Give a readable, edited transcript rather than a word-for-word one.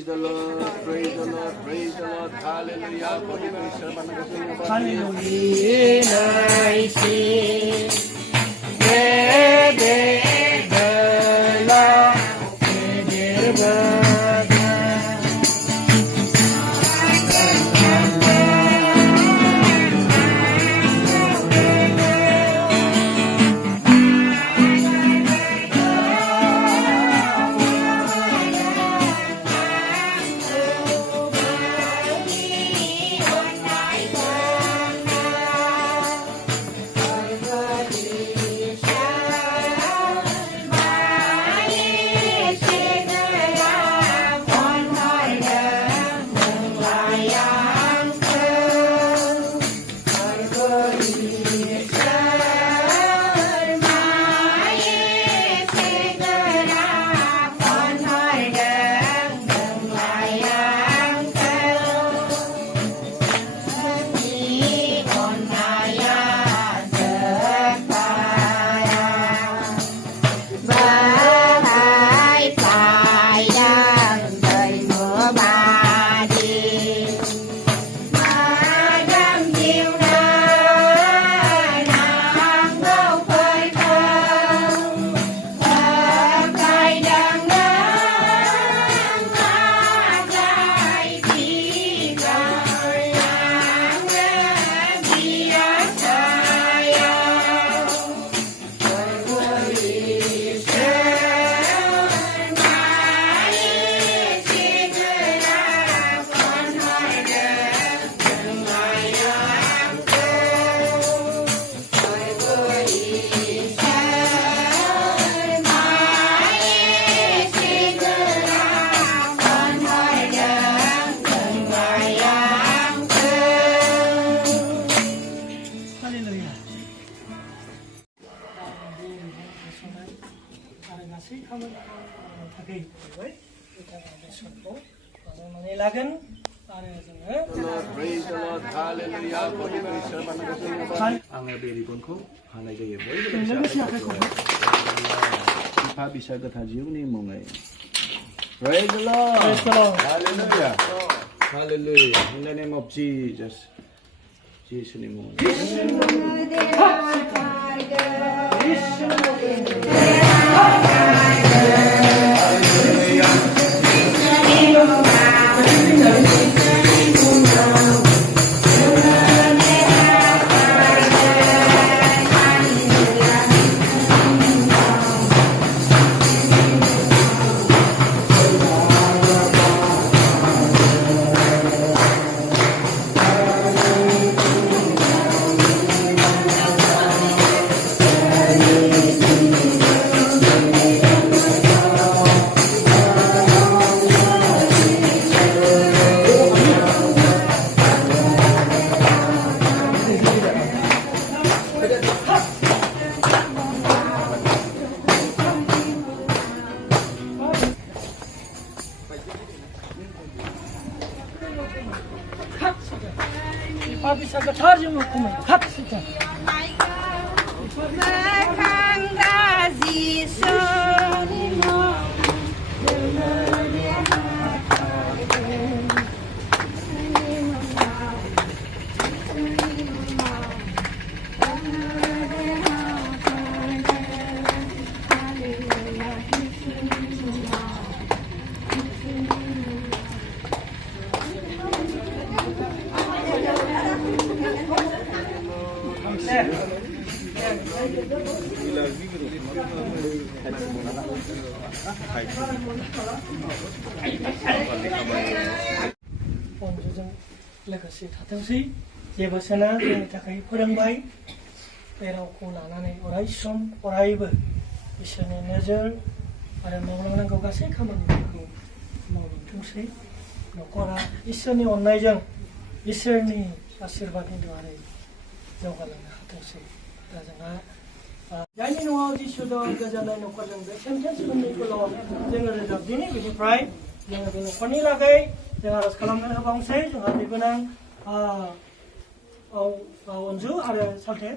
Praise the Lord, praise the Lord, praise the Lord, hallelujah. आङो बे रिबनखौ हानाय जायो बयबो बिफा बिसा गोथार जिउनि मुङै Praise the Lord. Hallelujah. Hallelujah. In the name of Jesus. Jesus' name. अन्जुजों लोगोसे थाथोंसै जेबोसोना जोंनि थाखाय फोरोंबाय बे रावखौ लानानै अराय सम अरायबो इसोरनि नोजोर आरो मावलांनांगौ गासै खामानिफोरखौ मावलांथोंसै न'खरा इसोरनि अननायजों इसोरनि आशीर्वादनि दुआरै जौगालांनो हाथोंसै दा जोंहा जायनि न'आव जिसु दं गोजोननाय न'खरजों बे सेन्टेन्स मोननैखौल' जोङो रोजाबदिनि बेनिफ्राय जोङो बे न'खरनि लागै जों आरज खालामनो होबावनोसै जोंहा बेगोनां अन्जु आरो सालथे